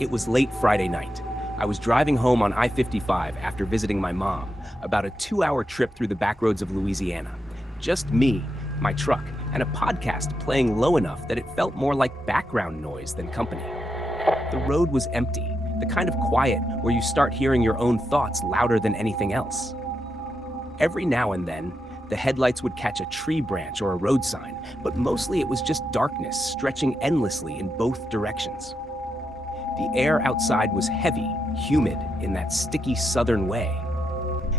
It was late Friday night. I was driving home on I-55 after visiting my mom, about a 2-hour trip through the backroads of Louisiana. Just me, my truck, and a podcast playing low enough that it felt more like background noise than company. The road was empty, the kind of quiet where you start hearing your own thoughts louder than anything else. Every now and then, the headlights would catch a tree branch or a road sign, but mostly it was just darkness stretching endlessly in both directions. The air outside was heavy, humid in that sticky southern way,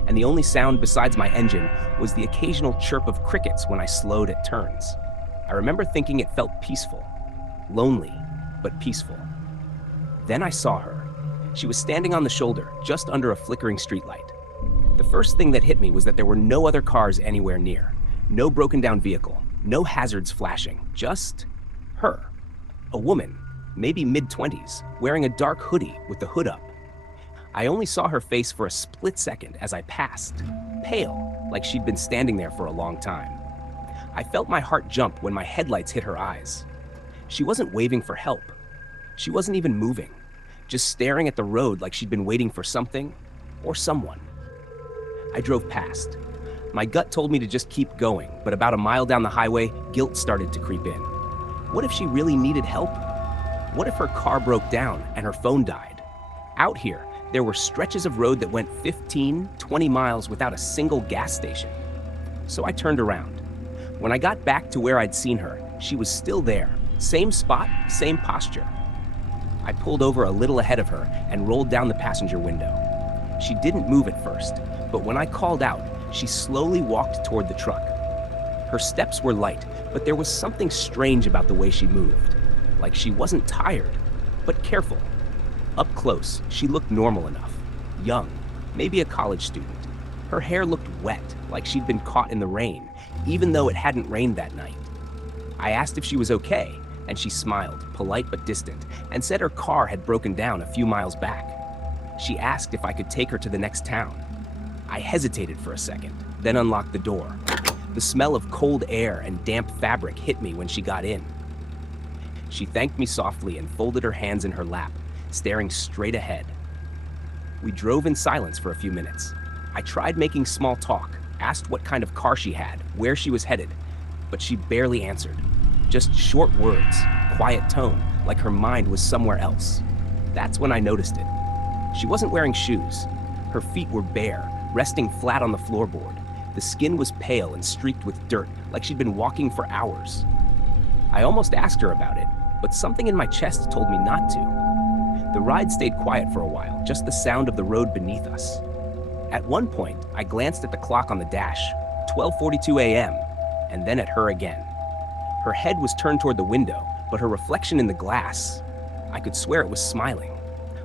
and the only sound besides my engine was the occasional chirp of crickets when I slowed at turns. I remember thinking it felt peaceful, lonely, but peaceful. Then I saw her. She was standing on the shoulder, just under a flickering streetlight. The first thing that hit me was that there were no other cars anywhere near, no broken down vehicle, no hazards flashing, just her. A woman, maybe mid-20s, wearing a dark hoodie with the hood up. I only saw her face for a split second as I passed, pale, like she'd been standing there for a long time. I felt my heart jump when my headlights hit her eyes. She wasn't waving for help. She wasn't even moving, just staring at the road like she'd been waiting for something or someone. I drove past. My gut told me to just keep going, but about a mile down the highway, guilt started to creep in. What if she really needed help? What if her car broke down and her phone died? Out here, there were stretches of road that went 15, 20 miles without a single gas station. So I turned around. When I got back to where I'd seen her, she was still there. Same spot, same posture. I pulled over a little ahead of her and rolled down the passenger window. She didn't move at first, but when I called out, she slowly walked toward the truck. Her steps were light, but there was something strange about the way she moved. Like she wasn't tired, but careful. Up close, she looked normal enough. Young, maybe a college student. Her hair looked wet, like she'd been caught in the rain, even though it hadn't rained that night. I asked if she was okay, and she smiled, polite but distant, and said her car had broken down a few miles back. She asked if I could take her to the next town. I hesitated for a second, then unlocked the door. The smell of cold air and damp fabric hit me when she got in. She thanked me softly and folded her hands in her lap, staring straight ahead. We drove in silence for a few minutes. I tried making small talk, asked what kind of car she had, where she was headed, but she barely answered. Just short words, quiet tone, like her mind was somewhere else. That's when I noticed it. She wasn't wearing shoes. Her feet were bare, resting flat on the floorboard. The skin was pale and streaked with dirt, like she'd been walking for hours. I almost asked her about it, but something in my chest told me not to. The ride stayed quiet for a while, just the sound of the road beneath us. At one point, I glanced at the clock on the dash, 12:42 a.m., and then at her again. Her head was turned toward the window, but her reflection in the glass, I could swear it was smiling.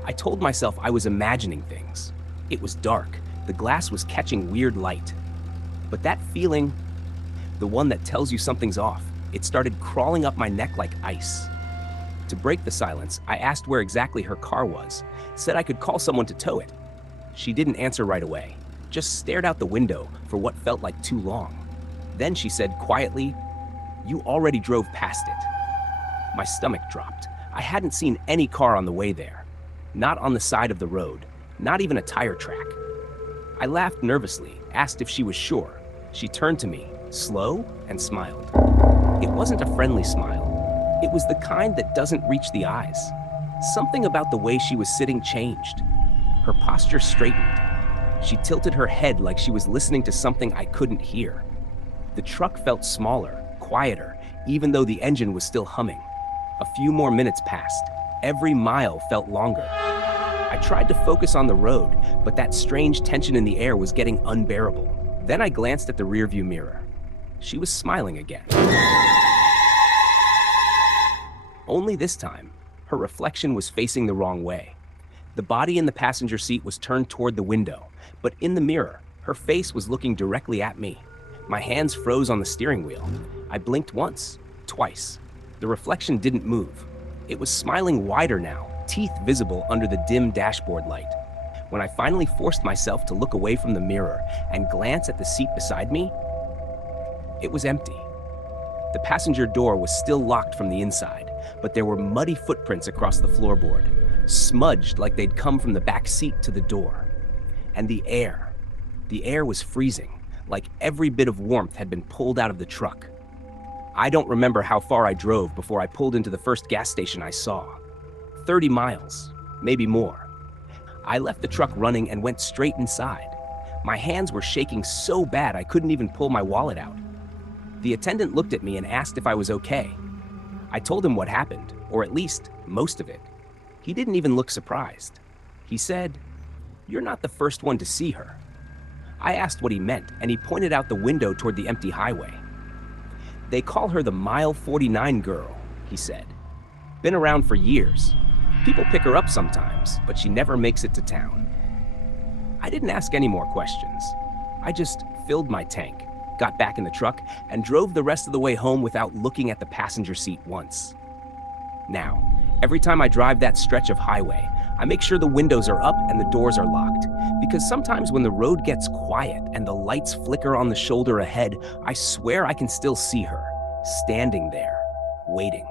I told myself I was imagining things. It was dark. The glass was catching weird light. But that feeling, the one that tells you something's off, it started crawling up my neck like ice. To break the silence, I asked where exactly her car was, said I could call someone to tow it. She didn't answer right away, just stared out the window for what felt like too long. Then she said quietly, "You already drove past it." My stomach dropped. I hadn't seen any car on the way there. Not on the side of the road, not even a tire track. I laughed nervously, asked if she was sure. She turned to me, slow, and smiled. It wasn't a friendly smile. It was the kind that doesn't reach the eyes. Something about the way she was sitting changed. Her posture straightened. She tilted her head like she was listening to something I couldn't hear. The truck felt smaller, quieter, even though the engine was still humming. A few more minutes passed. Every mile felt longer. I tried to focus on the road, but that strange tension in the air was getting unbearable. Then I glanced at the rearview mirror. She was smiling again. Only this time, her reflection was facing the wrong way. The body in the passenger seat was turned toward the window, but in the mirror, her face was looking directly at me. My hands froze on the steering wheel. I blinked once, twice. The reflection didn't move. It was smiling wider now, teeth visible under the dim dashboard light. When I finally forced myself to look away from the mirror and glance at the seat beside me, it was empty. The passenger door was still locked from the inside, but there were muddy footprints across the floorboard, smudged like they'd come from the back seat to the door. And the air was freezing, like every bit of warmth had been pulled out of the truck. I don't remember how far I drove before I pulled into the first gas station I saw. 30 miles, maybe more. I left the truck running and went straight inside. My hands were shaking so bad I couldn't even pull my wallet out. The attendant looked at me and asked if I was okay. I told him what happened, or at least most of it. He didn't even look surprised. He said, "You're not the first one to see her." I asked what he meant, and he pointed out the window toward the empty highway. "They call her the Mile 49 girl," he said. "Been around for years. People pick her up sometimes, but she never makes it to town." I didn't ask any more questions. I just filled my tank, got back in the truck, and drove the rest of the way home without looking at the passenger seat once. Now, every time I drive that stretch of highway, I make sure the windows are up and the doors are locked, because sometimes when the road gets quiet and the lights flicker on the shoulder ahead, I swear I can still see her, standing there, waiting.